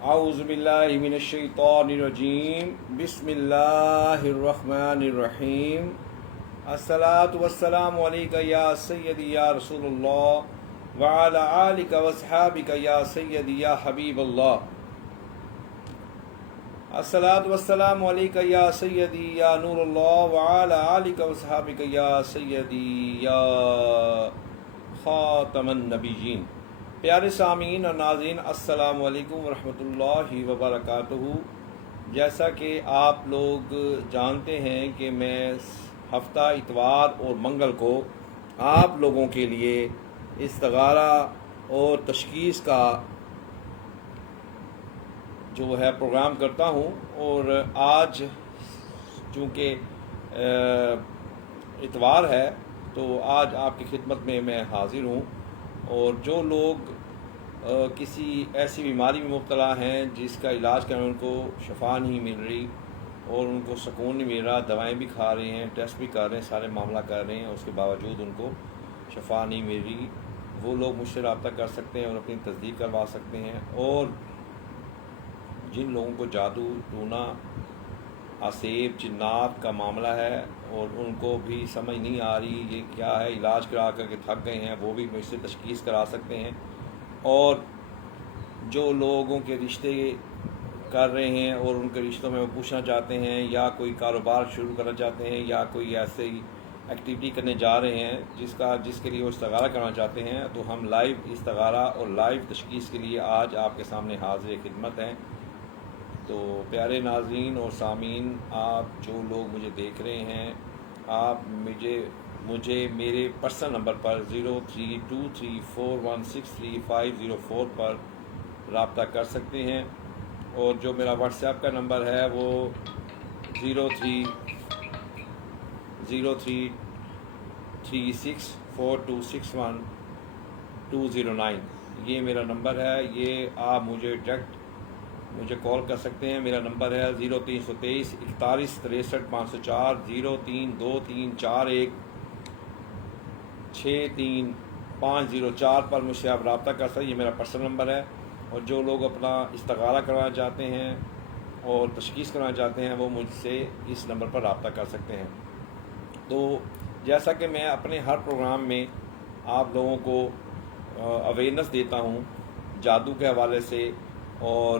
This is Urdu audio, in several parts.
اعوذ باللہ من الشیطان الرجیم بسم اللہ الرحمن الرحیم الصلاۃ والسلام علیک یا سیدی یا رسول اللہ وعلی آلک واصحابک یا سیدی یا حبیب اللہ الصلاۃ والسلام علیک یا سیدی یا نور اللہ وعلی آلک واصحابک یا سیدی یا خاتم النبیین۔ پیارے سامعین اور ناظرین، السلام علیکم ورحمۃ اللہ وبرکاتہ۔ جیسا کہ آپ لوگ جانتے ہیں کہ میں ہفتہ اتوار اور منگل کو آپ لوگوں کے لیے استخارہ اور تشخیص کا جو ہے پروگرام کرتا ہوں، اور آج چونکہ اتوار ہے تو آج آپ کی خدمت میں میں حاضر ہوں۔ اور جو لوگ کسی ایسی بیماری میں مبتلا ہیں جس کا علاج کرنے ان کو شفا نہیں مل رہی اور ان کو سکون نہیں مل رہا، دوائیں بھی کھا رہے ہیں، ٹیسٹ بھی کر رہے ہیں، سارے معاملہ کر رہے ہیں، اس کے باوجود ان کو شفا نہیں مل رہی، وہ لوگ مجھ سے رابطہ کر سکتے ہیں اور اپنی تصدیق کروا سکتے ہیں۔ اور جن لوگوں کو جادو ٹونا آسیب جنات کا معاملہ ہے اور ان کو بھی سمجھ نہیں آ رہی یہ کیا ہے، علاج کرا کر کے تھک گئے ہیں، وہ بھی مجھ سے تشخیص کرا سکتے ہیں۔ اور جو لوگوں کے رشتے کر رہے ہیں اور ان کے رشتوں میں وہ پوچھنا چاہتے ہیں، یا کوئی کاروبار شروع کرنا چاہتے ہیں، یا کوئی ایسے ہی ایکٹیویٹی کرنے جا رہے ہیں جس کے لیے وہ استخارہ کرنا چاہتے ہیں، تو ہم لائیو استخارہ اور لائیو تشخیص کے لیے آج آپ کے سامنے حاضر خدمت ہیں۔ تو پیارے ناظرین اور سامعین، آپ جو لوگ مجھے دیکھ رہے ہیں، آپ مجھے میرے پرسنل نمبر پر 032341635504 پر رابطہ کر سکتے ہیں، اور جو میرا واٹس ایپ کا نمبر ہے وہ 03364261 یہ میرا نمبر ہے۔ یہ آپ مجھے کال کر سکتے ہیں۔ میرا نمبر ہے 0323 41 63 504 032341 63 پر مجھ سے آپ رابطہ کر سکتے ہیں۔ یہ میرا پرسنل نمبر ہے۔ اور جو لوگ اپنا استخارہ کروانا چاہتے ہیں اور تشخیص کروانا چاہتے ہیں وہ مجھ سے اس نمبر پر رابطہ کر سکتے ہیں۔ تو جیسا کہ میں اپنے ہر پروگرام میں آپ لوگوں کو اویئرنیس دیتا ہوں جادو کے حوالے سے، اور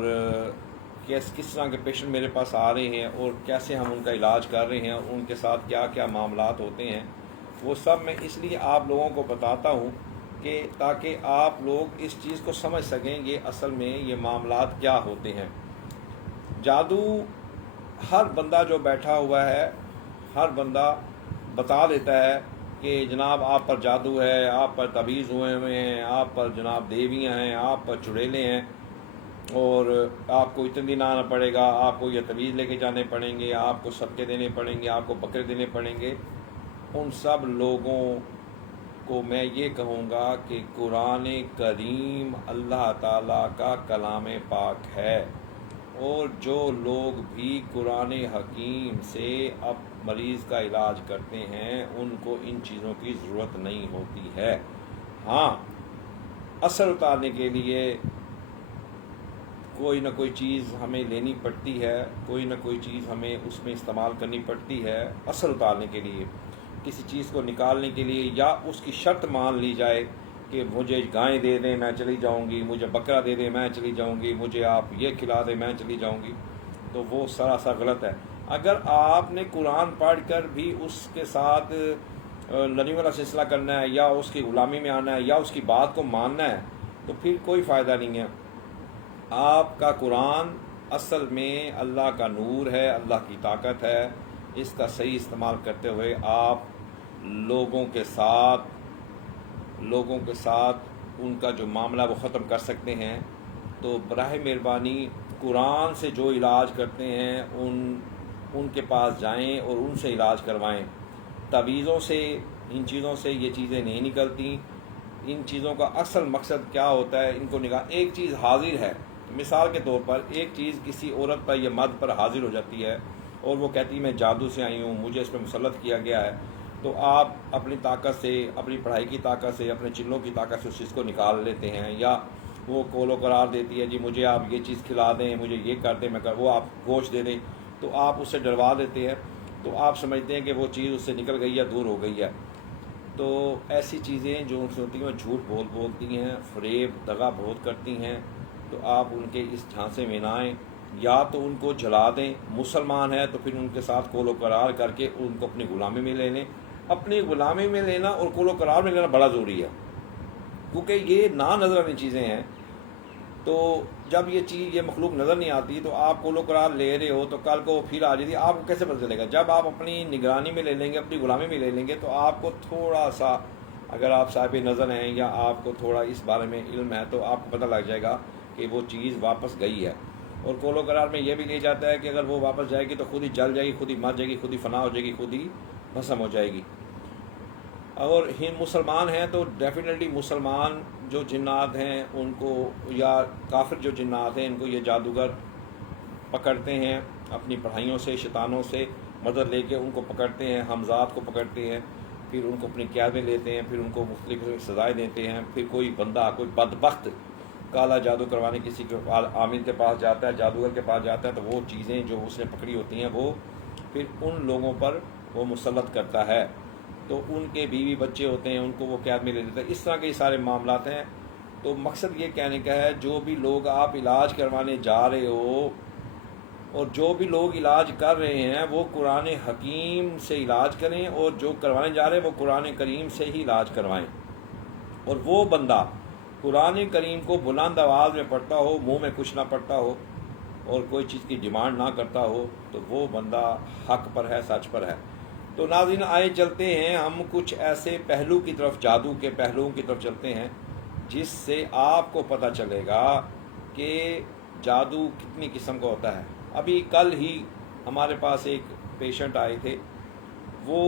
کس طرح کے پیشنٹ میرے پاس آ رہے ہیں اور کیسے ہم ان کا علاج کر رہے ہیں، ان کے ساتھ کیا کیا معاملات ہوتے ہیں، وہ سب میں اس لیے آپ لوگوں کو بتاتا ہوں کہ تاکہ آپ لوگ اس چیز کو سمجھ سکیں یہ اصل میں یہ معاملات کیا ہوتے ہیں۔ جادو ہر بندہ جو بیٹھا ہوا ہے، ہر بندہ بتا دیتا ہے کہ جناب آپ پر جادو ہے، آپ پر تعویذ ہوئے ہیں، آپ پر جناب دیویاں ہیں، آپ پر چڑیلے ہیں، اور آپ کو اتنے دن آنا پڑے گا، آپ کو یہ تعویذ لے کے جانے پڑیں گے، آپ کو صدقے دینے پڑیں گے، آپ کو بکرے دینے پڑیں گے۔ ان سب لوگوں کو میں یہ کہوں گا کہ قرآن کریم اللہ تعالیٰ کا کلام پاک ہے، اور جو لوگ بھی قرآن حکیم سے اب مریض کا علاج کرتے ہیں ان کو ان چیزوں کی ضرورت نہیں ہوتی ہے۔ ہاں، اثر اتارنے کے لیے کوئی نہ کوئی چیز ہمیں لینی پڑتی ہے، کوئی نہ کوئی چیز ہمیں اس میں استعمال کرنی پڑتی ہے اثر اتارنے کے لیے، کسی چیز کو نکالنے کے لیے، یا اس کی شرط مان لی جائے کہ مجھے گائیں دے دیں میں چلی جاؤں گی، مجھے بکرا دے دیں میں چلی جاؤں گی، مجھے آپ یہ کھلا دیں میں چلی جاؤں گی، تو وہ سراسر غلط ہے۔ اگر آپ نے قرآن پڑھ کر بھی اس کے ساتھ لڑنے والا سلسلہ کرنا ہے، یا اس کی غلامی میں آنا ہے، یا اس کی بات کو ماننا ہے، تو پھر کوئی فائدہ نہیں ہے۔ آپ کا قرآن اصل میں اللہ کا نور ہے، اللہ کی طاقت ہے، اس کا صحیح استعمال کرتے ہوئے آپ لوگوں کے ساتھ ان کا جو معاملہ وہ ختم کر سکتے ہیں۔ تو براہ مہربانی قرآن سے جو علاج کرتے ہیں ان کے پاس جائیں اور ان سے علاج کروائیں۔ تعویذوں سے، ان چیزوں سے یہ چیزیں نہیں نکلتی۔ ان چیزوں کا اصل مقصد کیا ہوتا ہے، ان کو ایک چیز حاضر ہے، مثال کے طور پر ایک چیز کسی عورت پر یا مرد پر حاضر ہو جاتی ہے اور وہ کہتی میں جادو سے آئی ہوں، مجھے اس پہ مسلط کیا گیا ہے، تو آپ اپنی طاقت سے، اپنی پڑھائی کی طاقت سے، اپنے چلوں کی طاقت سے اس چیز کو نکال لیتے ہیں، یا وہ قول و قرار دیتی ہے جی مجھے آپ یہ چیز کھلا دیں، مجھے یہ کر دیں، وہ آپ گوشت دے دیں، تو آپ اس سے ڈروا دیتے ہیں، تو آپ سمجھتے ہیں کہ وہ چیز اس سے نکل گئی ہے، دور ہو گئی ہے۔ تو ایسی چیزیں جو ان سے ہوتی ہیں وہ جھوٹ بولتی ہیں، فریب دغا بہت کرتی ہیں، تو آپ ان کے اس جھانسے میں نہ آئیں، یا تو ان کو جلا دیں، مسلمان ہے تو پھر ان کے ساتھ قول و قرار کر کے ان کو اپنی غلامی میں لے لیں۔ اپنی غلامی میں لینا اور قول و قرار میں لینا بڑا ضروری ہے، کیونکہ یہ نا نظر آنے چیزیں ہیں۔ تو جب یہ چیز یہ مخلوق نظر نہیں آتی تو آپ قول و قرار لے رہے ہو تو کل کو پھر آ جاتی، آپ کو کیسے پتہ چلے گا؟ جب آپ اپنی نگرانی میں لے لیں گے، اپنی غلامی میں لے لیں گے، تو آپ کو تھوڑا سا، اگر آپ صاحب نظر ہیں یا آپ کو تھوڑا اس بارے میں علم ہے، تو آپ کو پتہ لگ جائے گا کہ وہ چیز واپس گئی ہے۔ اور قول و قرار میں یہ بھی لیا جاتا ہے کہ اگر وہ واپس جائے گی تو خود ہی جل جائے گی، خود ہی مر جائے گی، خود ہی فنا ہو جائے گی، خود ہی بھسم ہو جائے گی۔ اور مسلمان ہیں تو ڈیفینیٹلی مسلمان جو جنات ہیں ان کو، یا کافر جو جنات ہیں، ان کو یہ جادوگر پکڑتے ہیں اپنی پڑھائیوں سے، شیطانوں سے مدد لے کے ان کو پکڑتے ہیں، حمزات کو پکڑتے ہیں، پھر ان کو اپنی قید میں لیتے ہیں، پھر ان کو مختلف سزائیں دیتے ہیں۔ پھر کوئی بندہ، کوئی بدبخت کالا جادو کروانے کسی کے عامل کے پاس جاتا ہے، جادوگر کے پاس جاتا ہے، تو وہ چیزیں جو اس نے پکڑی ہوتی ہیں وہ پھر ان لوگوں پر وہ مسلط کرتا ہے، تو ان کے بیوی بچے ہوتے ہیں ان کو وہ قید میں لے لیتا ہے۔ اس طرح کے یہ سارے معاملات ہیں۔ تو مقصد یہ کہنے کا ہے، جو بھی لوگ آپ علاج کروانے جا رہے ہو اور جو بھی لوگ علاج کر رہے ہیں وہ قرآن حکیم سے علاج کریں، اور جو کروانے جا رہے ہیں وہ قرآن کریم سے ہی علاج کروائیں۔ اور وہ بندہ قرآن کریم کو بلند آواز میں پڑھتا ہو، منہ میں کچھ نہ پڑھتا ہو اور کوئی چیز کی ڈیمانڈ نہ کرتا ہو، تو وہ بندہ حق پر ہے، سچ پر ہے۔ تو ناظرین آئے چلتے ہیں ہم کچھ ایسے پہلو کی طرف، جادو کے پہلوؤں کی طرف چلتے ہیں، جس سے آپ کو پتہ چلے گا کہ جادو کتنی قسم کا ہوتا ہے۔ ابھی کل ہی ہمارے پاس ایک پیشنٹ آئے تھے، وہ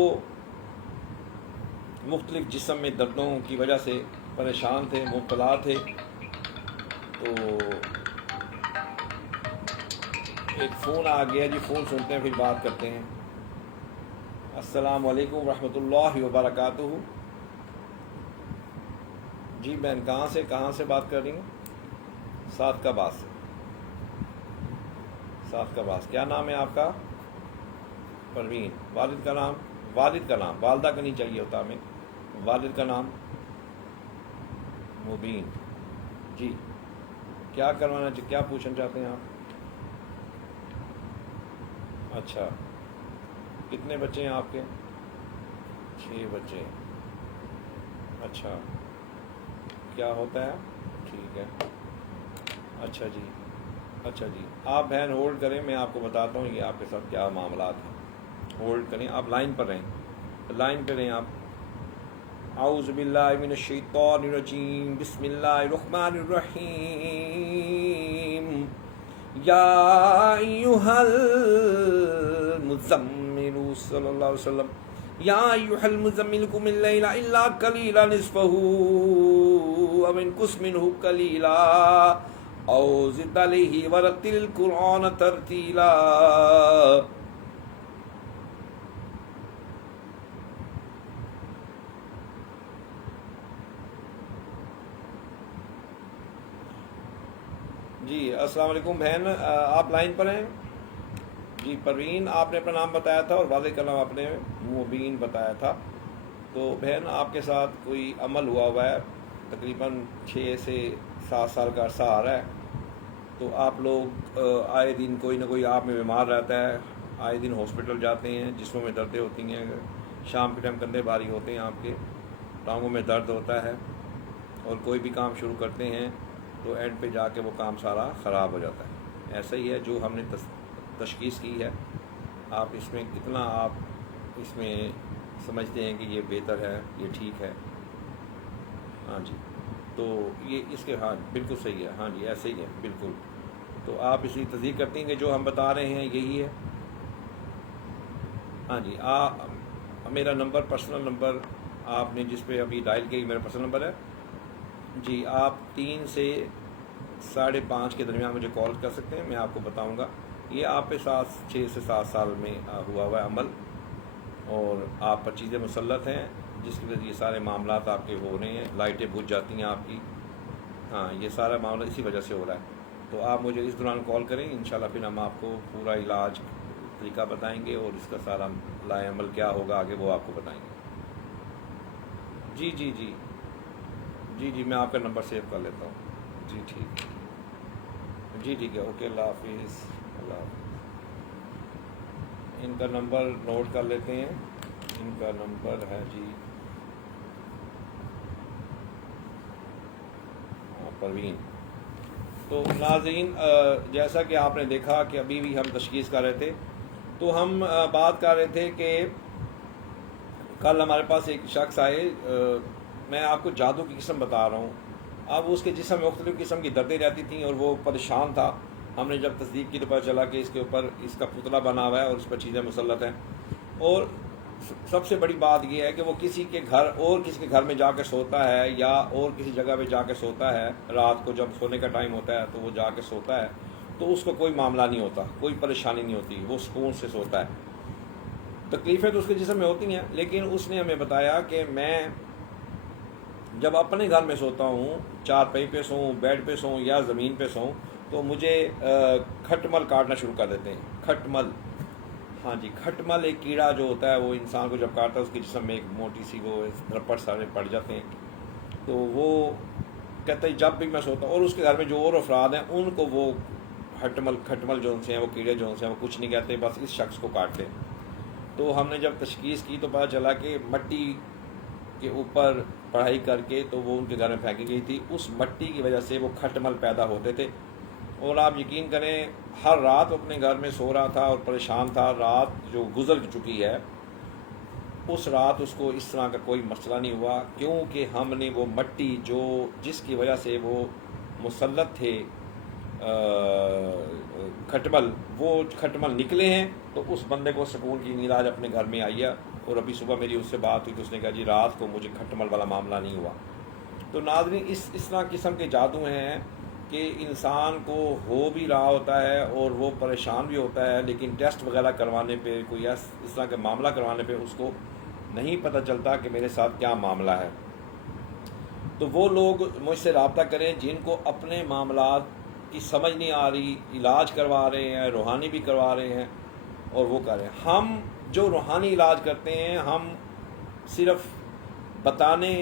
مختلف جسم میں دردوں کی وجہ سے پریشان تھے، مبتلا تھے۔ تو ایک فون آ گیا جی، فون سنتے ہیں پھر بات کرتے ہیں۔ السلام علیکم ورحمۃ اللہ وبرکاتہ۔ جی بہن کہاں سے بات کر رہی ہیں؟ صادقاباد سے۔ صادقاباد، کیا نام ہے آپ کا؟ پروین۔ والد کا نام؟ والدہ کا نہیں چاہیے ہوتا ہمیں، والد کا نام؟ مبین۔ جی کیا کروانا چاہیے، کیا پوچھنا چاہتے ہیں آپ؟ اچھا، کتنے بچے ہیں آپ کے؟ 6 بچے۔ اچھا، کیا ہوتا ہے؟ ٹھیک ہے، اچھا جی، اچھا جی۔ آپ بہن ہولڈ کریں، میں آپ کو بتاتا ہوں یہ آپ کے ساتھ کیا معاملات ہیں۔ ہولڈ کریں، آپ لائن پر رہیں، لائن پہ رہیں آپ۔ اعوذ باللہ من الشیطان الرجیم، بسم اللہ الرحمن الرحیم۔ یا ایھا المزمل، صلی اللہ علیہ وسلم، یا ایھا المزمل قم اللیل الا قلیلا نصفہ او انقص منہ قلیلا او زد علیہ ورتل القرآن ترتیلا۔ جی السلام علیکم بہن، آپ لائن پر ہیں؟ جی پروین، آپ نے اپنا نام بتایا تھا اور والد کا نام آپ نے مبین بتایا تھا۔ تو بہن آپ کے ساتھ کوئی عمل ہوا ہے، تقریباً 6 سے 7 سال کا عرصہ آ رہا ہے۔ تو آپ لوگ آئے دن کوئی نہ کوئی آپ میں بیمار رہتا ہے، آئے دن ہاسپٹل جاتے ہیں، جسموں میں دردیں ہوتی ہیں، شام کے ٹائم کندھے بھاری ہوتے ہیں، آپ کے ٹانگوں میں درد ہوتا ہے، اور کوئی بھی کام شروع کرتے ہیں تو اینڈ پہ جا کے وہ کام سارا خراب ہو جاتا ہے۔ ایسا ہی ہے جو ہم نے تشخیص کی ہے۔ آپ اس میں کتنا آپ اس میں سمجھتے ہیں کہ یہ بہتر ہے، یہ ٹھیک ہے؟ ہاں جی، تو یہ اس کے، ہاں بالکل صحیح ہے، ہاں جی ایسے ہی ہے بالکل۔ تو آپ اس کی تصدیق کرتی ہیں کہ جو ہم بتا رہے ہیں یہی ہے؟ ہاں جی، میرا نمبر، پرسنل نمبر آپ نے جس پہ ابھی ڈائل کیا، میرا پرسنل نمبر ہے جی۔ آپ 3 سے 5:30 کے درمیان مجھے کال کر سکتے ہیں، میں آپ کو بتاؤں گا۔ یہ آپ پہ 6 سے 7 سال میں ہوا ہے عمل، اور آپ پر چیزیں مسلط ہیں جس کی وجہ سے یہ سارے معاملات آپ کے ہو رہے ہیں۔ لائٹیں بجھ جاتی ہیں آپ کی، ہاں یہ سارا معاملہ اسی وجہ سے ہو رہا ہے. تو آپ مجھے اس دوران کال کریں انشاءاللہ، پھر ہم آپ کو پورا علاج طریقہ بتائیں گے اور اس کا سارا لائے عمل کیا ہوگا آگے وہ آپ کو بتائیں گے. جی جی جی جی جی میں آپ کا نمبر سیو کر لیتا ہوں. جی ٹھیک جی ٹھیک ہے، اوکے، اللہ حافظ. اللہ حافظ. ان کا نمبر نوٹ کر لیتے ہیں. ان کا نمبر ہے جی پروین. تو ناظرین جیسا کہ آپ نے دیکھا کہ ابھی بھی ہم تشخیص کر رہے تھے، تو ہم بات کر رہے تھے کہ کل ہمارے پاس ایک شخص آئے، میں آپ کو جادو کی قسم بتا رہا ہوں. اب اس کے جسم میں مختلف قسم کی دردیں رہتی تھیں اور وہ پریشان تھا. ہم نے جب تصدیق کی تو پتہ چلا کہ اس کے اوپر اس کا پتلا بنا ہوا ہے اور اس پر چیزیں مسلط ہیں. اور سب سے بڑی بات یہ ہے کہ وہ کسی کے گھر میں جا کے سوتا ہے یا اور کسی جگہ پہ جا کے سوتا ہے، رات کو جب سونے کا ٹائم ہوتا ہے تو وہ جا کے سوتا ہے، تو اس کو کوئی معاملہ نہیں ہوتا، کوئی پریشانی نہیں ہوتی، وہ سکون سے سوتا ہے. تکلیفیں تو اس کے جسم میں ہوتی ہیں، لیکن اس نے ہمیں بتایا کہ میں جب اپنے گھر میں سوتا ہوں، چارپائی پہ سوؤں، بیڈ پہ سوؤں یا زمین پہ سوؤں، تو مجھے کھٹمل کاٹنا شروع کر دیتے ہیں. کھٹمل، ہاں جی، کھٹمل ایک کیڑا جو ہوتا ہے وہ انسان کو جب کاٹتا ہے اس کے جسم میں ایک موٹی سی وہ رپٹ سارے پڑ جاتے ہیں. تو وہ کہتے ہیں جب بھی میں سوتا ہوں، اور اس کے گھر میں جو اور افراد ہیں ان کو وہ کھٹمل جو سے ہیں، وہ کیڑے جو سے ہیں، وہ کچھ نہیں کہتے، بس اس شخص کو کاٹتے ہیں. تو ہم نے جب تشخیص کی تو پتہ چلا کہ مٹی کے اوپر پڑھائی کر کے تو وہ ان کے گھر میں پھینکی گئی تھی. اس مٹی کی وجہ سے وہ کھٹمل پیدا ہوتے تھے. اور آپ یقین کریں ہر رات اپنے گھر میں سو رہا تھا اور پریشان تھا. رات جو گزر چکی ہے اس رات اس کو اس طرح کا کوئی مسئلہ نہیں ہوا، کیونکہ ہم نے وہ مٹی جس کی وجہ سے وہ مسلط تھے کھٹمل، وہ کھٹمل نکلے ہیں. تو اس بندے کو سکون کی نیند آج اپنے گھر میں آئی ہے. اور ابھی صبح میری اس سے بات ہوئی تو اس نے کہا جی رات کو مجھے کھٹمل والا معاملہ نہیں ہوا. تو ناظرین اس طرح قسم کے جادو ہیں کہ انسان کو ہو بھی رہا ہوتا ہے اور وہ پریشان بھی ہوتا ہے، لیکن ٹیسٹ وغیرہ کروانے پہ، کوئی اس طرح کا معاملہ کروانے پہ اس کو نہیں پتہ چلتا کہ میرے ساتھ کیا معاملہ ہے. تو وہ لوگ مجھ سے رابطہ کریں جن کو اپنے معاملات کی سمجھ نہیں آ رہی، علاج کروا رہے ہیں، روحانی بھی کروا رہے ہیں اور وہ کر رہے ہیں. ہم جو روحانی علاج کرتے ہیں ہم صرف بتانے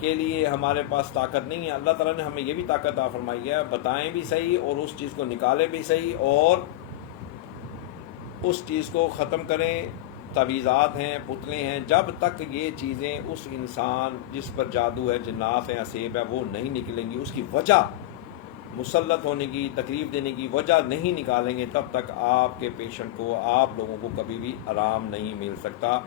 کے لیے ہمارے پاس طاقت نہیں ہے. اللہ تعالیٰ نے ہمیں یہ بھی طاقت عطا فرمائی ہے، بتائیں بھی صحیح اور اس چیز کو نکالیں بھی صحیح اور اس چیز کو ختم کریں. تعویذات ہیں، پتلے ہیں، جب تک یہ چیزیں اس انسان جس پر جادو ہے، جنات ہیں، اسیب ہے، وہ نہیں نکلیں گی، اس کی وجہ مسلط ہونے کی، تکلیف دینے کی وجہ نہیں نکالیں گے، تب تک آپ کے پیشنٹ کو، آپ لوگوں کو کبھی بھی آرام نہیں مل سکتا.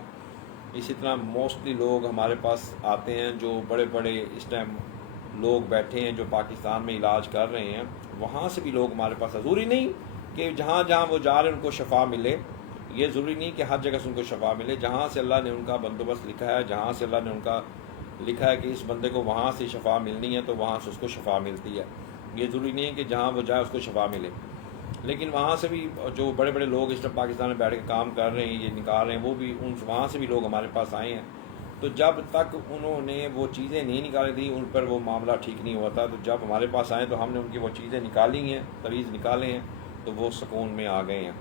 اسی طرح موسٹلی لوگ ہمارے پاس آتے ہیں جو بڑے بڑے اس ٹائم لوگ بیٹھے ہیں جو پاکستان میں علاج کر رہے ہیں، وہاں سے بھی لوگ ہمارے پاس. ضروری نہیں کہ جہاں جہاں وہ جا رہے ہیں ان کو شفا ملے، یہ ضروری نہیں کہ ہر جگہ سے ان کو شفا ملے. جہاں سے اللہ نے ان کا بندوبست لکھا ہے، جہاں سے اللہ نے ان کا لکھا ہے کہ اس بندے کو وہاں سے شفا ملنی ہے تو وہاں سے اس کو شفا ملتی ہے. یہ ضروری نہیں ہے کہ جہاں وہ جائے اس کو شفا ملے. لیکن وہاں سے بھی جو بڑے بڑے لوگ اس ٹائم پاکستان میں بیٹھ کے کام کر رہے ہیں، یہ نکال رہے ہیں، وہ بھی وہاں سے بھی لوگ ہمارے پاس آئے ہیں. تو جب تک انہوں نے وہ چیزیں نہیں نکالی تھیں ان پر وہ معاملہ ٹھیک نہیں ہوا تھا. تو جب ہمارے پاس آئے تو ہم نے ان کی وہ چیزیں نکالی ہیں، تعویذ نکالے ہیں، تو وہ سکون میں آ گئے ہیں.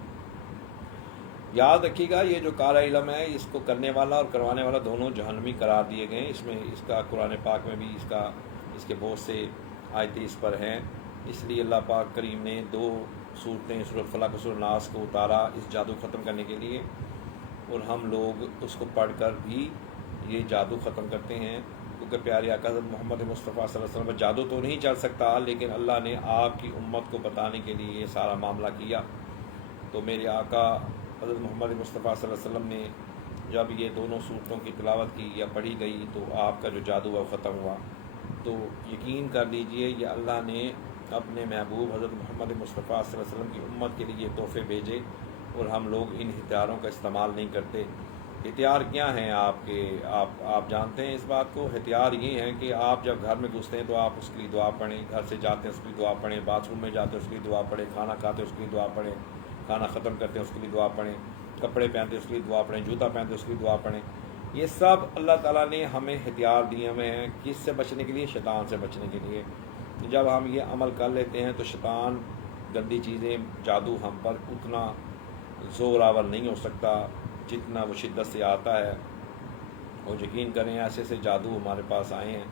یاد رکھیے گا یہ جو کار علم ہے اس کو کرنے والا اور کروانے والا دونوں جہنمی قرار دیے گئے ہیں. اس میں اس کا قرآن پاک میں بھی اس کے بہت سے آیتیں اس پر ہیں. اس لیے اللہ پاک کریم نے 2 صورتیں، سورۃ فلق اور سورۃ ناس کو اتارا اس جادو ختم کرنے کے لیے، اور ہم لوگ اس کو پڑھ کر بھی یہ جادو ختم کرتے ہیں. کیونکہ پیارے آقا حضرت محمد مصطفیٰ صلی اللہ علیہ وسلم پر جادو تو نہیں چل سکتا، لیکن اللہ نے آپ کی امت کو بتانے کے لیے یہ سارا معاملہ کیا. تو میرے آقا حضرت محمد مصطفیٰ صلی اللہ علیہ وسلم نے جب یہ دونوں صورتوں کی تلاوت کی یا پڑھی گئی تو آپ کا جو جادو ہے وہ ختم ہوا. تو یقین کر لیجئے یہ اللہ نے اپنے محبوب حضرت محمد مصطفیٰ صلی اللہ علیہ وسلم کی امت کے لیے تحفے بھیجے، اور ہم لوگ ان ہتھیاروں کا استعمال نہیں کرتے. ہتھیار کیا ہیں آپ جانتے ہیں اس بات کو؟ ہتھیار یہ ہیں کہ آپ جب گھر میں گھستے ہیں تو آپ اس کے لیے دعا پڑھیں، گھر سے جاتے ہیں اس کے لیے دعا پڑھیں، باتھ روم میں جاتے ہیں اس کے لیے دعا پڑھیں، کھانا کھاتے ہیں اس کے لیے دعا پڑھیں، کھانا ختم کرتے ہیں اس کے لیے دعا پڑھیں، کپڑے پہنتے ہیں اس کے لیے دعا پڑھیں، جوتا پہنتے ہیں اس کے لیے دعا پڑھیں. یہ سب اللہ تعالیٰ نے ہمیں ہتھیار دیے ہوئے ہیں، کس سے بچنے کے لیے؟ شیطان سے بچنے کے لیے۔ جب ہم یہ عمل کر لیتے ہیں تو شیطان گندی چیزیں، جادو ہم پر اتنا زور آور نہیں ہو سکتا جتنا وہ شدت سے آتا ہے۔ اور یقین کریں ایسے ایسے جادو ہمارے پاس آئے ہیں،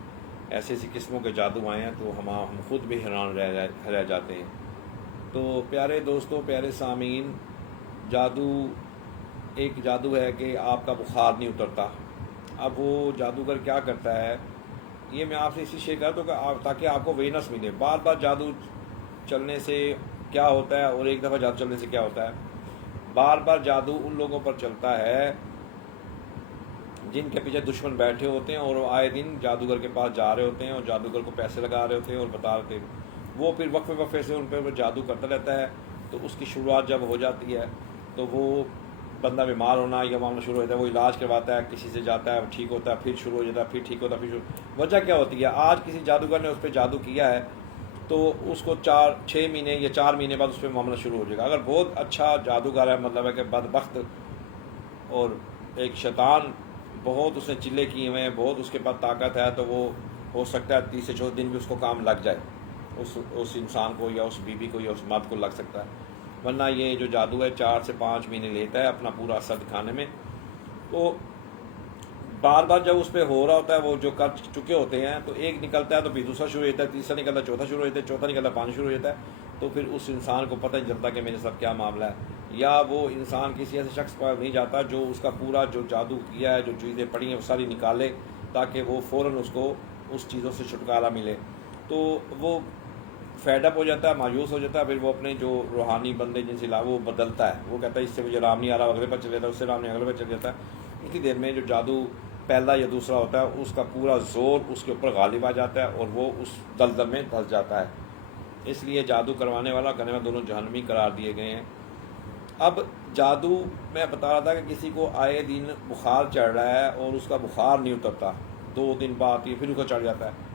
ایسی ایسی قسموں کے جادو آئے ہیں تو ہم خود بھی حیران رہ جاتے ہیں۔ تو پیارے دوستوں، پیارے سامعین، جادو ایک جادو ہے کہ آپ کا بخار نہیں اترتا۔ اب وہ جادوگر کیا کرتا ہے، یہ میں آپ سے اسی شیئر کرتا ہوں کہ تاکہ آپ کو ویکنس ملے۔ بار بار جادو چلنے سے کیا ہوتا ہے اور ایک دفعہ جادو چلنے سے کیا ہوتا ہے؟ بار بار جادو ان لوگوں پر چلتا ہے جن کے پیچھے دشمن بیٹھے ہوتے ہیں اور وہ آئے دن جادوگر کے پاس جا رہے ہوتے ہیں اور جادوگر کو پیسے لگا رہے ہوتے ہیں اور بتا رہے ہیں، وہ پھر وقفے سے ان پہ وہ جادو کرتا رہتا ہے۔ تو اس کی شروعات جب ہو جاتی ہے تو وہ بندہ بیمار ہونا یا معاملہ شروع ہو جاتا ہے، وہ علاج کرواتا ہے، کسی سے جاتا ہے، ٹھیک ہوتا ہے، پھر شروع ہو جاتا ہے، پھر ٹھیک ہوتا ہے، پھر شروع۔ وجہ کیا ہوتی ہے؟ آج کسی جادوگر نے اس پہ جادو کیا ہے تو اس کو 6 مہینے یا 4 مہینے بعد اس پہ معاملہ شروع ہو جائے گا۔ اگر بہت اچھا جادوگر ہے، مطلب ہے کہ بدبخت اور ایک شیطان، بہت اس نے چلے کیے ہوئے ہیں، بہت اس کے پاس طاقت ہے، تو وہ ہو سکتا ہے 30 سے 34 دن بھی اس کو کام لگ جائے، اس انسان کو یا اس بیوی کو یا اس مرد کو لگ سکتا ہے۔ ورنہ یہ جو جادو ہے 4 سے 5 مہینے لیتا ہے اپنا پورا اثر دکھانے میں۔ تو بار بار جب اس پہ ہو رہا ہوتا ہے، وہ جو کر چکے ہوتے ہیں، تو ایک نکلتا ہے تو پھر دوسرا شروع ہوتا ہے، تیسرا نکلتا ہے، چوتھا شروع ہوتا ہے، چوتھا نکلتا ہے، 5 شروع ہو جاتا ہے۔ تو پھر اس انسان کو پتہ نہیں چلتا کہ میرے ساتھ کیا معاملہ ہے، یا وہ انسان کسی ایسے شخص پر نہیں جاتا جو اس کا پورا جو جادو کیا ہے، جو چیزیں پڑھی ہیں وہ ساری نکالے، تاکہ وہ فوراً اس کو اس چیزوں سے چھٹکارا ملے۔ تو وہ فیڈ اپ ہو جاتا ہے، مایوس ہو جاتا ہے، پھر وہ اپنے جو روحانی بندے جن سے وہ بدلتا ہے، وہ کہتا ہے اس سے مجھے رام نہیں آ رہا، اگلے پر چل جاتا ہے، اس سے رام نہیں، اگلے پر چل جاتا ہے۔ اتنی دیر میں جو جادو پہلا یا دوسرا ہوتا ہے اس کا پورا زور اس کے اوپر غالب آ جاتا ہے اور وہ اس دلدل میں دھس جاتا ہے۔ اس لیے جادو کروانے والا کرنے والا دونوں جہنمی قرار دیے گئے ہیں۔ اب جادو میں بتا رہا تھا کہ کسی کو آئے دن بخار چڑھ رہا ہے اور اس کا بخار نہیں اترتا، 2 دن بعد یہ پھر اس کو چڑھ جاتا ہے،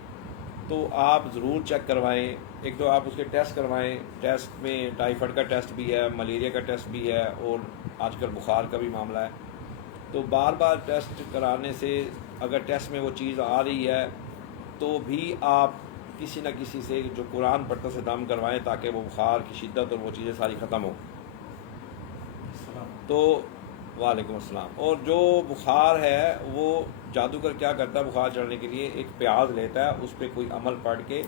تو آپ ضرور چیک کروائیں۔ ایک تو آپ اس کے ٹیسٹ کروائیں، ٹیسٹ میں ٹائیفائڈ کا ٹیسٹ بھی ہے، ملیریا کا ٹیسٹ بھی ہے، اور آج کل بخار کا بھی معاملہ ہے۔ تو بار بار ٹیسٹ کرانے سے اگر ٹیسٹ میں وہ چیز آ رہی ہے تو بھی آپ کسی نہ کسی سے جو قرآن پڑھتا سے دم کروائیں، تاکہ وہ بخار کی شدت اور وہ چیزیں ساری ختم ہو۔ تو وعلیکم السلام۔ اور جو بخار ہے وہ جادوگر کیا کرتا ہے بخار چڑھنے کے لیے؟ ایک پیاز لیتا ہے، اس پہ کوئی عمل پڑھ کے،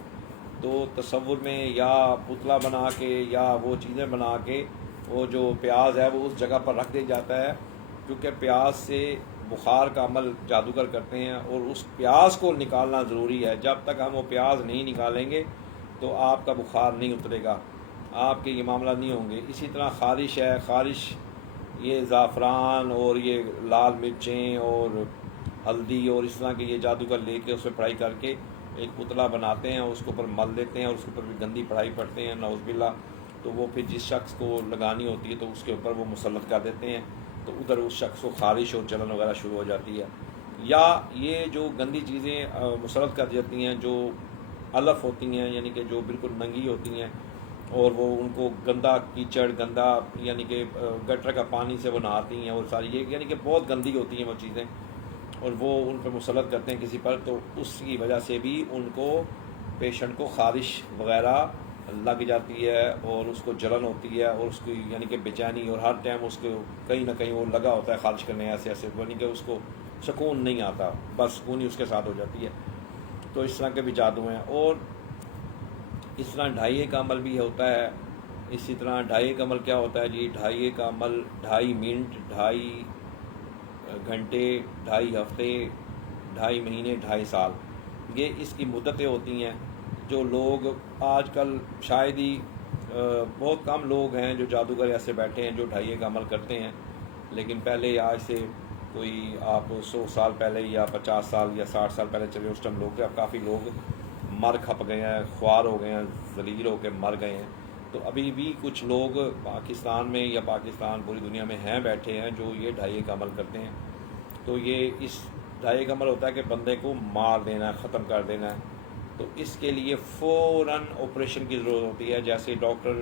تو تصور میں یا پتلا بنا کے یا وہ چیزیں بنا کے وہ جو پیاز ہے وہ اس جگہ پر رکھ دیا جاتا ہے، کیونکہ پیاز سے بخار کا عمل جادوگر کرتے ہیں، اور اس پیاز کو نکالنا ضروری ہے۔ جب تک ہم وہ پیاز نہیں نکالیں گے تو آپ کا بخار نہیں اترے گا، آپ کے یہ معاملہ نہیں ہوں گے۔ اسی طرح خارش ہے، خارش یہ زعفران اور یہ لال مرچیں اور ہلدی اور اس طرح کے یہ جادوگر لے کے اس پہ پڑھائی کر کے ایک پتلا بناتے ہیں، اس کے اوپر مل دیتے ہیں اور اس کے اوپر بھی گندی پڑھائی پڑھتے ہیں، نعوذ باللہ۔ تو وہ پھر جس شخص کو لگانی ہوتی ہے تو اس کے اوپر وہ مسلط کر دیتے ہیں، تو ادھر اس شخص کو خارش اور جلن وغیرہ شروع ہو جاتی ہے۔ یا یہ جو گندی چیزیں مسلط کر جاتی ہیں، جو الف ہوتی ہیں، یعنی کہ جو بالکل ننگی ہوتی ہیں، اور وہ ان کو گندا کیچڑ، گندا یعنی کہ گٹر کا پانی سے وہ نہاتی ہیں، اور ساری یہ یعنی کہ بہت گندی ہوتی ہیں وہ چیزیں، اور وہ ان پہ مسلط کرتے ہیں کسی پر، تو اس کی وجہ سے بھی ان کو پیشنٹ کو خارش وغیرہ لگ جاتی ہے اور اس کو جلن ہوتی ہے، اور اس کی یعنی کہ بے چینی، اور ہر ٹائم اس کو کہیں نہ کہیں وہ لگا ہوتا ہے خارش کرنے ایسے یعنی کہ اس کو سکون نہیں آتا، بس سکون ہی اس کے ساتھ ہو جاتی ہے۔ تو اس طرح کے بھی جادو ہیں۔ اور اس طرح ڈھائیے کا عمل بھی ہوتا ہے۔ اسی طرح ڈھائیے کا عمل کیا ہوتا ہے جی؟ ڈھائیے کا عمل 2.5 منٹ، 2.5 گھنٹے، 2.5 ہفتے، 2.5 مہینے، 2.5 سال، یہ اس کی مدتیں ہوتی ہیں۔ جو لوگ آج کل شاید ہی بہت کم لوگ ہیں جو جادوگر ایسے بیٹھے ہیں جو ڈھائیے کا عمل کرتے ہیں، لیکن پہلے آج سے کوئی آپ 100 سال پہلے یا 50 سال یا 60 سال پہلے چلے، اس ٹائم لوگ اب کافی لوگ مر کھپ گئے ہیں، خوار ہو گئے ہیں، ذلیل ہو کے مر گئے ہیں۔ تو ابھی بھی کچھ لوگ پاکستان میں یا پاکستان پوری دنیا میں ہیں بیٹھے ہیں جو یہ ڈھائیے کا عمل کرتے ہیں۔ تو یہ اس ڈھائیے کا عمل ہوتا ہے کہ بندے کو مار دینا ہے، ختم کر دینا ہے۔ تو اس کے لیے فوراً آپریشن کی ضرورت ہوتی ہے۔ جیسے ڈاکٹر،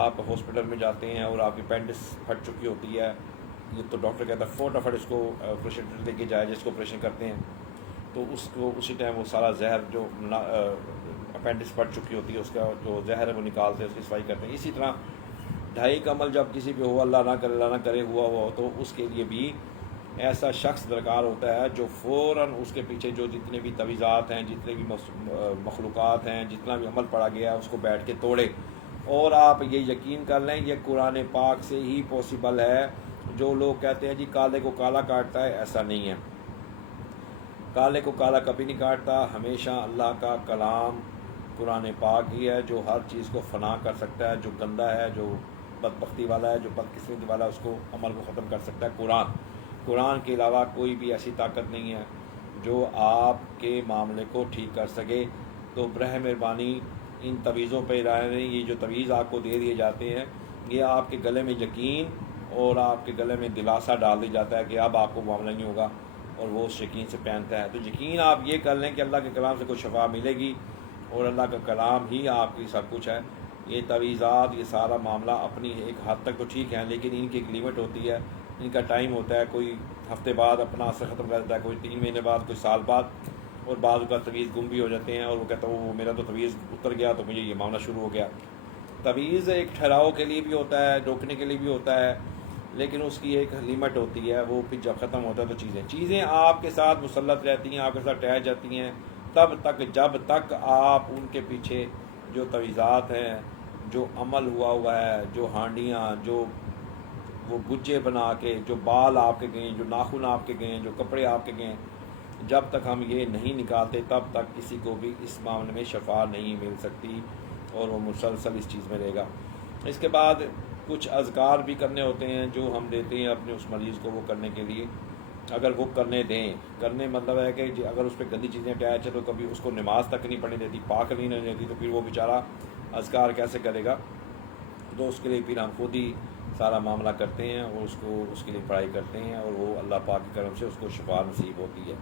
آپ ہاسپٹل میں جاتے ہیں اور آپ کی اپینڈکس پھٹ چکی ہوتی ہے یہ تو ڈاکٹر کہتا ہے فٹافٹ اس کو آپریشن لے کے جائے جس کو آپریشن کرتے ہیں، تو اس کو اسی ٹائم وہ سارا زہر جو اپینڈکس پھٹ چکی ہوتی ہے اس کا جو زہر ہے وہ نکالتے ہیں، اس کی صفائی کرتے ہیں۔ اسی طرح ڈھائی کا عمل جب کسی پہ ہو، اللہ نہ کرے ہوا ہو، تو اس کے لیے بھی ایسا شخص درکار ہوتا ہے جو فوراً اس کے پیچھے جو جتنے بھی تویزات ہیں، جتنے بھی مخلوقات ہیں، جتنا بھی عمل پڑا گیا ہے اس کو بیٹھ کے توڑے۔ اور آپ یہ یقین کر لیں یہ قرآن پاک سے ہی پاسبل ہے۔ جو لوگ کہتے ہیں جی کالے کو کالا کاٹتا ہے، ایسا نہیں ہے، کالے کو کالا کبھی نہیں کاٹتا۔ ہمیشہ اللہ کا کلام قرآن پاک ہی ہے جو ہر چیز کو فنا کر سکتا ہے، جو گندہ ہے، جو بدبختی والا ہے، جو بدقسمتی والا ہے، اس کو عمل کو ختم کر سکتا ہے قرآن کے علاوہ کوئی بھی ایسی طاقت نہیں ہے جو آپ کے معاملے کو ٹھیک کر سکے۔ تو برہ مہربانی ان تویزوں پہ رہے، یہ جو تویز آپ کو دے دیے جاتے ہیں یہ آپ کے گلے میں یقین اور آپ کے گلے میں دلاسا ڈال دیا جاتا ہے کہ اب آپ کو معاملہ نہیں ہوگا، اور وہ اس یقین سے پہنتا ہے۔ تو یقین آپ یہ کر لیں کہ اللہ کے کلام سے کوئی شفا ملے گی، اور اللہ کا کلام ہی آپ کی سب کچھ ہے۔ یہ تویزات، یہ سارا معاملہ اپنی ایک حد تک تو ٹھیک ہے، لیکن ان کی ایک لیمٹ ہوتی ہے، ان کا ٹائم ہوتا ہے۔ کوئی ہفتے بعد اپنا اثر ختم کر دیتا ہے، کوئی 3 مہینے بعد، کوئی سال بعد، اور بعض کا تویز گم بھی ہو جاتے ہیں، اور وہ کہتا ہے وہ میرا تو تویز اتر گیا تو مجھے یہ معاملہ شروع ہو گیا۔ تویز ایک ٹھہراؤ کے لیے بھی ہوتا ہے، روکنے کے لیے بھی ہوتا ہے، لیکن اس کی ایک لیمٹ ہوتی ہے، وہ پھر جب ختم ہوتا ہے تو چیزیں آپ کے ساتھ مسلط رہتی ہیں، آپ کے ساتھ ٹہر جاتی ہیں تب تک جب تک آپ ان کے پیچھے جو تویزات ہیں، جو عمل ہوا ہے، جو ہانڈیاں، جو وہ گجے بنا کے، جو بال آپ کے گئے، جو ناخن آپ کے گئے، جو کپڑے آپ کے گئے، جب تک ہم یہ نہیں نکالتے تب تک کسی کو بھی اس معاملے میں شفا نہیں مل سکتی، اور وہ مسلسل اس چیز میں رہے گا۔ اس کے بعد کچھ اذکار بھی کرنے ہوتے ہیں جو ہم دیتے ہیں اپنے اس مریض کو وہ کرنے کے لیے، اگر وہ کرنے دیں۔ کرنے مطلب ہے کہ اگر اس پہ گندی چیزیں اٹیچ ہے تو کبھی اس کو نماز تک نہیں پڑھنے دیتی، پاک نہیں رہنے دیتی، تو پھر وہ بیچارہ اذکار کیسے کرے گا؟ تو اس کے لیے پھر ہم خود ہی سارا معاملہ کرتے ہیں، اور اس کے لیے پڑھائی کرتے ہیں، اور وہ اللہ پاک کے کرم سے اس کو شفا نصیب ہوتی ہے۔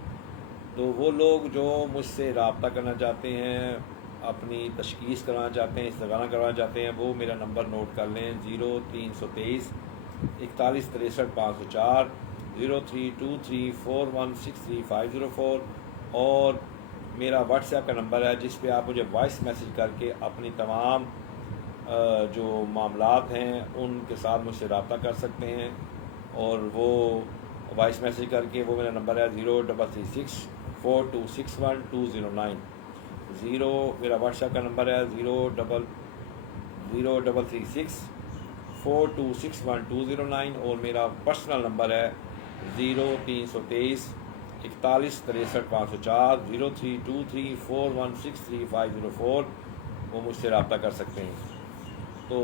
تو وہ لوگ جو مجھ سے رابطہ کرنا چاہتے ہیں، اپنی تشخیص کرانا چاہتے ہیں، استغاثہ کروانا چاہتے ہیں، وہ میرا نمبر نوٹ کر لیں: 0323 41 63 504، 0323 4163 504، اور میرا واٹس ایپ کا نمبر ہے جس پہ آپ مجھے وائس میسیج کر کے اپنی تمام جو معاملات ہیں ان کے ساتھ مجھ سے رابطہ کر سکتے ہیں۔ اور وہ وائس میسیج کر کے، وہ میرا نمبر ہے 0336 4261 209، میرا واٹس ایپ کا نمبر ہے 0336 4261 209، اور میرا پرسنل نمبر ہے 0323 41 63 504، 0323 4163 504، وہ مجھ سے رابطہ کر سکتے ہیں۔ تو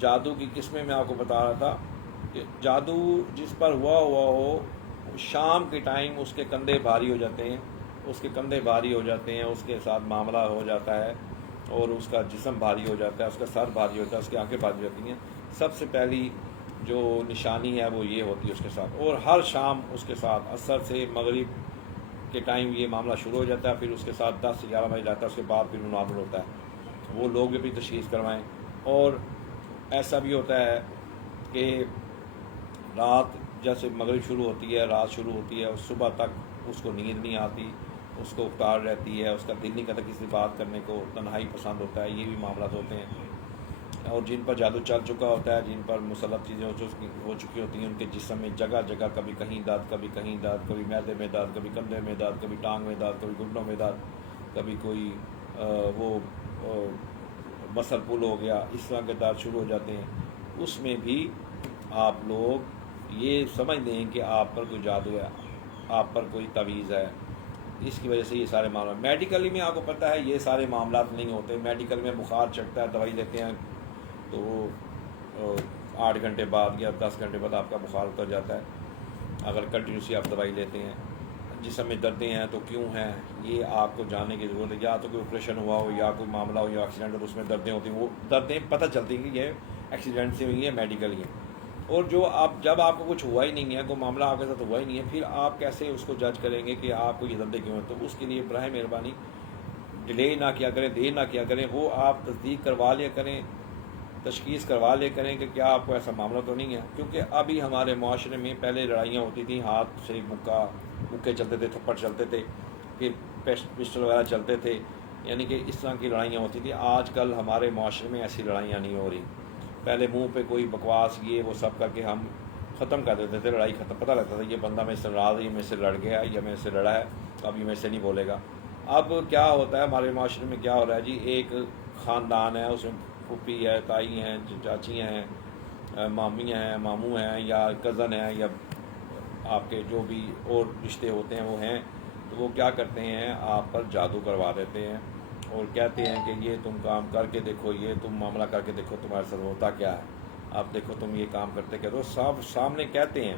جادو کی قسمیں میں آپ کو بتا رہا تھا کہ جادو جس پر ہوا ہو، شام کے ٹائم اس کے کندھے بھاری ہو جاتے ہیں، اس کے ساتھ معاملہ ہو جاتا ہے، اور اس کا جسم بھاری ہو جاتا ہے، اس کا سر بھاری ہوتا ہے، اس کی آنکھیں بھاری ہو جاتی ہیں۔ سب سے پہلی جو نشانی ہے وہ یہ ہوتی ہے اس کے ساتھ، اور ہر شام اس کے ساتھ عصر سے مغرب کے ٹائم یہ معاملہ شروع ہو جاتا ہے، پھر اس کے ساتھ 10 سے 11 بجے جاتا ہے، اس کے بعد پھر وہ نارمل ہوتا ہے۔ وہ لوگ بھی تشخیص کروائیں۔ اور ایسا بھی ہوتا ہے کہ رات جیسے مغرب شروع ہوتی ہے، رات شروع ہوتی ہے، اور صبح تک اس کو نیند نہیں آتی، اس کو افطار رہتی ہے، اس کا دل نہیں کرتا کسی سے بات کرنے کو، تنہائی پسند ہوتا ہے، یہ بھی معاملات ہوتے ہیں۔ اور جن پر جادو چل چکا ہوتا ہے، جن پر مسلط چیزیں ہو چکی ہوتی ہیں، ان کے جسم میں جگہ جگہ کبھی کہیں درد، کبھی کہیں درد، کبھی معدے میں درد، کبھی کندھے میں درد، کبھی ٹانگ میں درد، کبھی گھٹنوں میں درد، کبھی کوئی وہ مسل پل ہو گیا، اس طرح کے درد شروع ہو جاتے ہیں۔ اس میں بھی آپ لوگ یہ سمجھ لیں کہ آپ پر کوئی جادو ہے، آپ پر کوئی تویز ہے، اس کی وجہ سے یہ سارے معاملات۔ میڈیکلی میں آپ کو پتہ ہے یہ سارے معاملات نہیں ہوتے۔ میڈیکل میں بخار چڑھتا ہے، دوائی لیتے ہیں تو وہ 8 گھنٹے بعد یا 10 گھنٹے بعد آپ کا بخار اتر جاتا ہے، اگر کنٹینیوسلی آپ دوائی لیتے ہیں۔ جسم میں دردیں ہیں تو کیوں ہیں، یہ آپ کو جاننے کی ضرورت ہے۔ یا تو کوئی آپریشن ہوا ہو، یا کوئی معاملہ ہو، یا ایکسیڈنٹ ہو تو اس میں دردیں ہوتی ہیں، وہ دردیں پتہ چلتی ہیں کہ یہ ایکسیڈنٹ سے ہوئی ہیں، میڈیکل ہی ہیں۔ اور جب آپ کو کچھ ہوا ہی نہیں ہے، کوئی معاملہ آپ کے ساتھ ہوا ہی نہیں ہے، پھر آپ کیسے اس کو جج کریں گے کہ آپ کو یہ دردیں کیوں ہیں؟ تو اس کے لیے براہ مہربانی ڈیلے نہ کیا کریں، دیر نہ کیا کریں، وہ آپ تصدیق کروا لیا کریں تشخیص کروا لے کریں کہ کیا آپ کو ایسا معاملہ تو نہیں ہے، کیونکہ ابھی ہمارے معاشرے میں پہلے لڑائیاں ہوتی تھیں، ہاتھ سے مکے چلتے تھے، تھپڑ چلتے تھے، پھر پسٹل وغیرہ چلتے تھے، یعنی کہ اس طرح کی لڑائیاں ہوتی تھیں۔ آج کل ہمارے معاشرے میں ایسی لڑائیاں نہیں ہو رہی۔ پہلے منہ پہ کوئی بکواس یہ وہ سب کر کے ہم ختم کر دیتے تھے، لڑائی ختم، پتہ لگتا تھا یہ بندہ میرے سے ناراض ہے، یہ میرے سے لڑ گیا یا میرے سے لڑا ہے، اب یہ میرے سے نہیں بولے گا۔ اب کیا ہوتا ہے ہمارے معاشرے میں، کیا ہو رہا ہے جی، ایک خاندان ہے، اس میں پھوپھی ہے، تائی ہیں، چاچیاں ہیں، مامی ہیں، ماموں ہیں، یا کزن ہیں، یا آپ کے جو بھی اور رشتے ہوتے ہیں وہ ہیں، تو وہ کیا کرتے ہیں، آپ پر جادو کروا دیتے ہیں اور کہتے ہیں کہ یہ تم کام کر کے دیکھو، یہ تم معاملہ کر کے دیکھو، تمہارے ساتھ ہوتا کیا ہے، آپ دیکھو تم یہ کام کرتے کیا، تو سب سامنے کہتے ہیں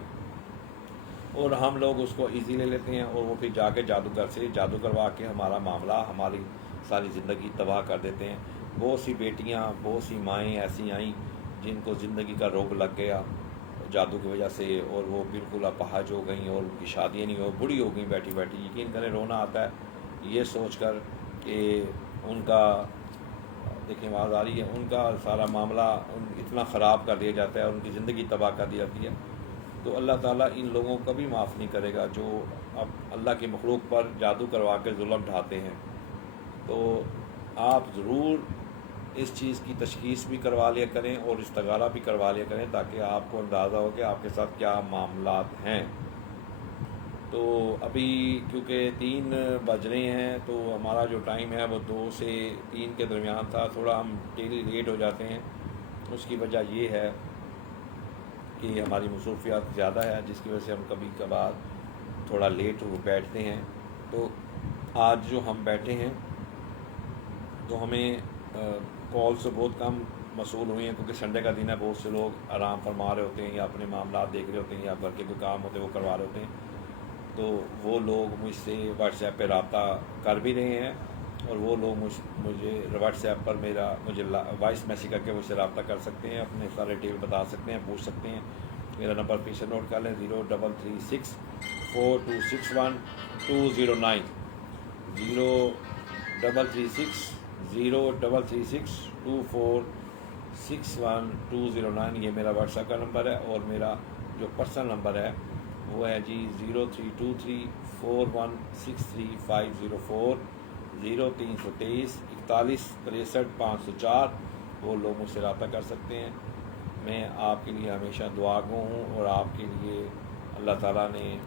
اور ہم لوگ اس کو ایزی لے لیتے ہیں، اور وہ پھر جا کے جادوگر سے جادو کروا کے ہمارا معاملہ، ہماری ساری زندگی تباہ کر دیتے ہیں۔ بہت سی بیٹیاں، بہت سی مائیں ایسی آئیں جن کو زندگی کا روگ لگ گیا جادو کی وجہ سے، اور وہ بالکل اپاہج ہو گئیں اور ان کی شادیاں نہیں ہو، بوڑھی ہو گئیں بیٹھی بیٹھی۔ یقین کریں رونا آتا ہے یہ سوچ کر کہ ان کا، دیکھیں آواز آ رہی ہے، ان کا سارا معاملہ اتنا خراب کر دیا جاتا ہے، ان کی زندگی تباہ کر دی جاتی ہے۔ تو اللہ تعالیٰ ان لوگوں کو بھی معاف نہیں کرے گا جو اب اللہ کی مخلوق پر جادو کروا کے ظلم ڈھاتے ہیں۔ تو آپ ضرور اس چیز کی تشخیص بھی کروا لیا کریں اور استخارہ بھی کروا لیا کریں، تاکہ آپ کو اندازہ ہو کہ آپ کے ساتھ کیا معاملات ہیں۔ تو ابھی کیونکہ 3 بج رہے ہیں، تو ہمارا جو ٹائم ہے وہ 2 سے 3 کے درمیان تھا، تھوڑا ہم ڈیلی لیٹ ہو جاتے ہیں۔ اس کی وجہ یہ ہے کہ ہماری مصروفیات زیادہ ہے، جس کی وجہ سے ہم کبھی کبھار تھوڑا لیٹ بیٹھتے ہیں۔ تو آج جو ہم بیٹھے ہیں تو ہمیں کال سے بہت کم موصول ہوئی ہیں، کیونکہ سنڈے کا دن ہے، بہت سے لوگ آرام فرما رہے ہوتے ہیں یا اپنے معاملات دیکھ رہے ہوتے ہیں یا گھر کے کوئی کام ہوتے ہیں وہ کروا رہے ہوتے ہیں۔ تو وہ لوگ مجھ سے واٹس ایپ پہ رابطہ کر بھی رہے ہیں، اور وہ لوگ مجھے واٹس ایپ پر مجھے وائس میسیج کر کے مجھ سے رابطہ کر سکتے ہیں، اپنے سارے ڈیٹیل بتا سکتے ہیں، پوچھ سکتے ہیں۔ میرا نمبر پھر سے نوٹ کر لیں، 0336 4261 209، 0336 0336 2461 209، یہ میرا واٹس ایپ کا نمبر ہے۔ اور میرا جو پرسنل نمبر ہے وہ ہے جی 0323 4163 504، 0323 41 63 504۔ وہ لوگ مجھ سے رابطہ کر سکتے ہیں۔ میں آپ کے لیے ہمیشہ دعا گو ہوں، اور آپ کے لیے اللہ تعالیٰ نے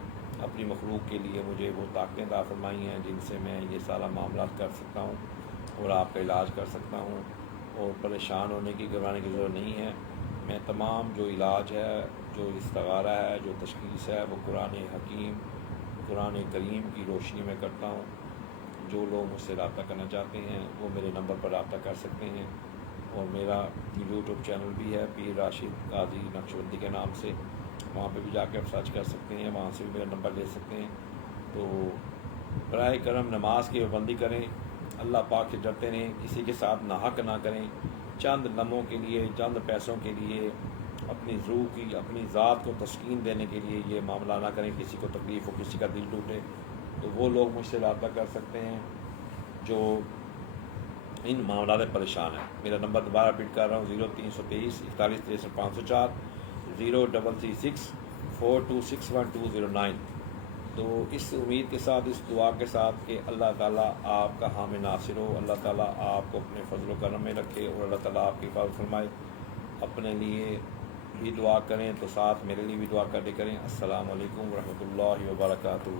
اپنی مخلوق کے لیے مجھے وہ طاقتیں عطا فرمائی ہیں جن سے میں یہ سارا معاملات کر سکتا ہوں اور آپ کا علاج کر سکتا ہوں، اور پریشان ہونے کی گھبرانے کی ضرورت نہیں ہے۔ میں تمام جو علاج ہے، جو استخارہ ہے، جو تشخیص ہے، وہ قرآن حکیم، قرآن کریم کی روشنی میں کرتا ہوں۔ جو لوگ مجھ سے رابطہ کرنا چاہتے ہیں وہ میرے نمبر پر رابطہ کر سکتے ہیں، اور میرا یوٹیوب چینل بھی ہے پیر راشد قاضی نقشبندی کے نام سے، وہاں پہ بھی جا کے آپ سرچ کر سکتے ہیں، وہاں سے بھی میرا نمبر لے سکتے ہیں۔ تو براہ کرم نماز کی پابندی کریں، اللہ پاک سے ڈرتے رہیں، کسی کے ساتھ ناحق نہ کریں، چند لمحوں کے لیے، چند پیسوں کے لیے، اپنی روح کی، اپنی ذات کو تسکین دینے کے لیے یہ معاملہ نہ کریں، کسی کو تکلیف ہو، کسی کا دل ٹوٹے۔ تو وہ لوگ مجھ سے رابطہ کر سکتے ہیں جو ان معاملات میں پریشان ہیں۔ میرا نمبر دوبارہ ریپیٹ کر رہا ہوں، 0323 41 63 504، 0336 4261 209۔ تو اس امید کے ساتھ، اس دعا کے ساتھ کہ اللہ تعالیٰ آپ کا حامی ناصر ہو، اللہ تعالیٰ آپ کو اپنے فضل و کرم میں رکھے، اور اللہ تعالیٰ آپ کی حفاظت فرمائے۔ اپنے لیے بھی دعا کریں تو ساتھ میرے لیے بھی دعا کریں۔ السلام علیکم ورحمۃ اللہ وبرکاتہ۔